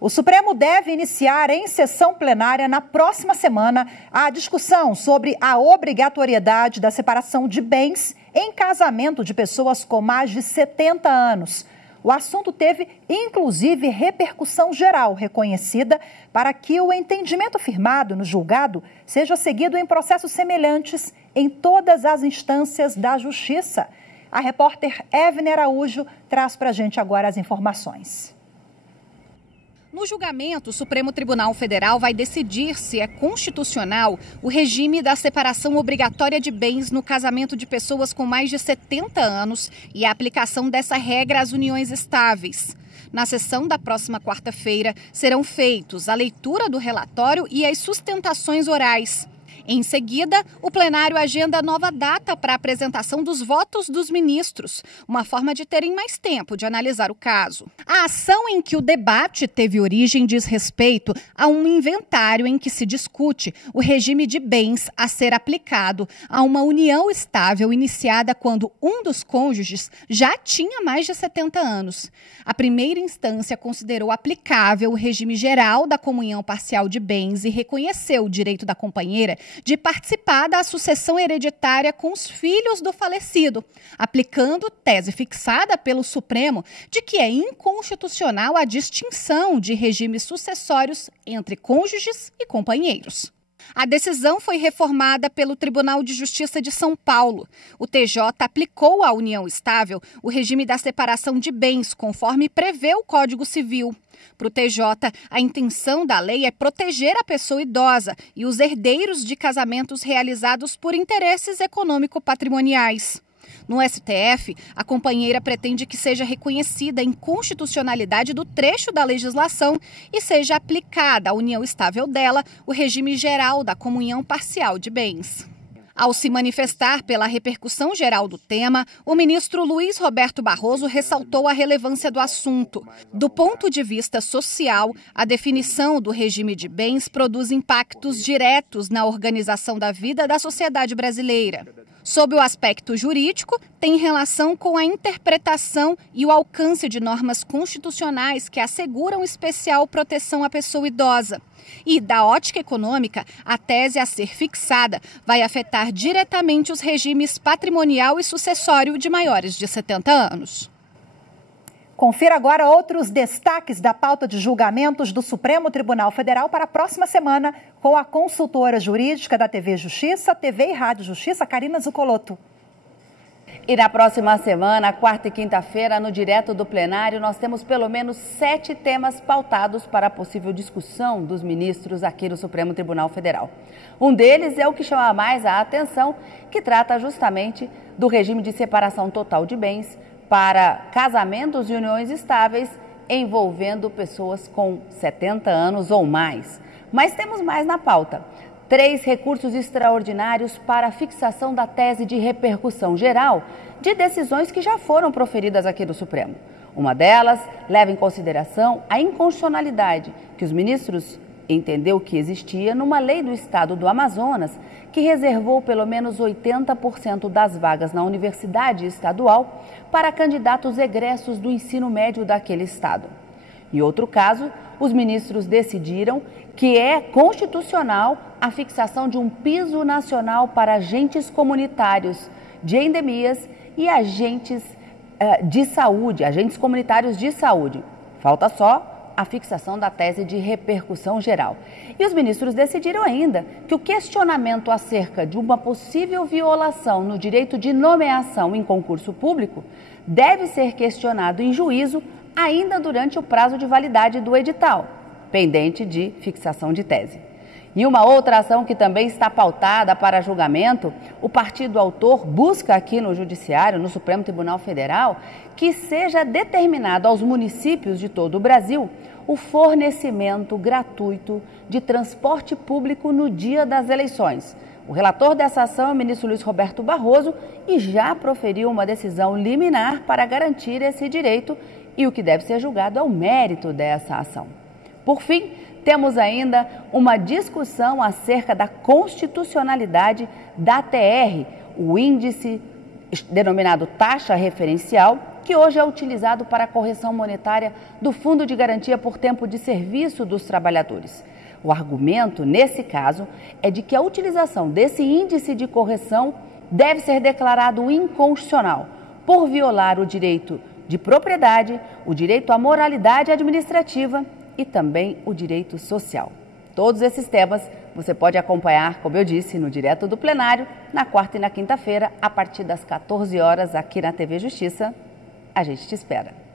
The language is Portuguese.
O Supremo deve iniciar em sessão plenária na próxima semana a discussão sobre a obrigatoriedade da separação de bens em casamento de pessoas com mais de 70 anos. O assunto teve, inclusive, repercussão geral reconhecida para que o entendimento firmado no julgado seja seguido em processos semelhantes em todas as instâncias da Justiça. A repórter Evne Araújo traz para a gente agora as informações. No julgamento, o Supremo Tribunal Federal vai decidir se é constitucional o regime da separação obrigatória de bens no casamento de pessoas com mais de 70 anos e a aplicação dessa regra às uniões estáveis. Na sessão da próxima quarta-feira, serão feitos a leitura do relatório e as sustentações orais. Em seguida, o plenário agenda nova data para a apresentação dos votos dos ministros, uma forma de terem mais tempo de analisar o caso. A ação em que o debate teve origem diz respeito a um inventário em que se discute o regime de bens a ser aplicado a uma união estável iniciada quando um dos cônjuges já tinha mais de 70 anos. A primeira instância considerou aplicável o regime geral da comunhão parcial de bens e reconheceu o direito da companheira de participar da sucessão hereditária com os filhos do falecido, aplicando tese fixada pelo Supremo de que é inconstitucional a distinção de regimes sucessórios entre cônjuges e companheiros. A decisão foi reformada pelo Tribunal de Justiça de São Paulo. O TJ aplicou à união estável o regime da separação de bens, conforme prevê o Código Civil. Para o TJ, a intenção da lei é proteger a pessoa idosa e os herdeiros de casamentos realizados por interesses econômico-patrimoniais. No STF, a companheira pretende que seja reconhecida a inconstitucionalidade do trecho da legislação e seja aplicada à união estável dela o regime geral da comunhão parcial de bens. Ao se manifestar pela repercussão geral do tema, o ministro Luiz Roberto Barroso ressaltou a relevância do assunto. Do ponto de vista social, a definição do regime de bens produz impactos diretos na organização da vida da sociedade brasileira. Sob o aspecto jurídico, tem relação com a interpretação e o alcance de normas constitucionais que asseguram especial proteção à pessoa idosa. E, da ótica econômica, a tese a ser fixada vai afetar diretamente os regimes patrimonial e sucessório de maiores de 70 anos. Confira agora outros destaques da pauta de julgamentos do Supremo Tribunal Federal para a próxima semana com a consultora jurídica da TV Justiça, TV e Rádio Justiça, Karina Zucolotto. E na próxima semana, quarta e quinta-feira, no Direto do Plenário, nós temos pelo menos 7 temas pautados para a possível discussão dos ministros aqui no Supremo Tribunal Federal. Um deles é o que chama mais a atenção, que trata justamente do regime de separação total de bens para casamentos e uniões estáveis envolvendo pessoas com 70 anos ou mais. Mas temos mais na pauta. 3 recursos extraordinários para a fixação da tese de repercussão geral de decisões que já foram proferidas aqui do Supremo. Uma delas leva em consideração a inconstitucionalidade que os ministros entendeu que existia numa lei do estado do Amazonas que reservou pelo menos 80% das vagas na universidade estadual para candidatos egressos do ensino médio daquele estado. Em outro caso, os ministros decidiram que é constitucional a fixação de um piso nacional para agentes comunitários de endemias e agentes de saúde, agentes comunitários de saúde. Falta só a fixação da tese de repercussão geral. E os ministros decidiram ainda que o questionamento acerca de uma possível violação no direito de nomeação em concurso público deve ser questionado em juízo ainda durante o prazo de validade do edital, pendente de fixação de tese. E uma outra ação que também está pautada para julgamento, o partido autor busca aqui no Judiciário, no Supremo Tribunal Federal, que seja determinado aos municípios de todo o Brasil o fornecimento gratuito de transporte público no dia das eleições. O relator dessa ação é o ministro Luiz Roberto Barroso e já proferiu uma decisão liminar para garantir esse direito e o que deve ser julgado é o mérito dessa ação. Por fim, temos ainda uma discussão acerca da constitucionalidade da TR, o índice denominado taxa referencial, que hoje é utilizado para a correção monetária do Fundo de Garantia por Tempo de Serviço dos Trabalhadores. O argumento, nesse caso, é de que a utilização desse índice de correção deve ser declarado inconstitucional, por violar o direito de propriedade, o direito à moralidade administrativa e também o direito social. Todos esses temas você pode acompanhar, como eu disse, no Direto do Plenário, na quarta e na quinta-feira, a partir das 14 horas, aqui na TV Justiça. A gente te espera.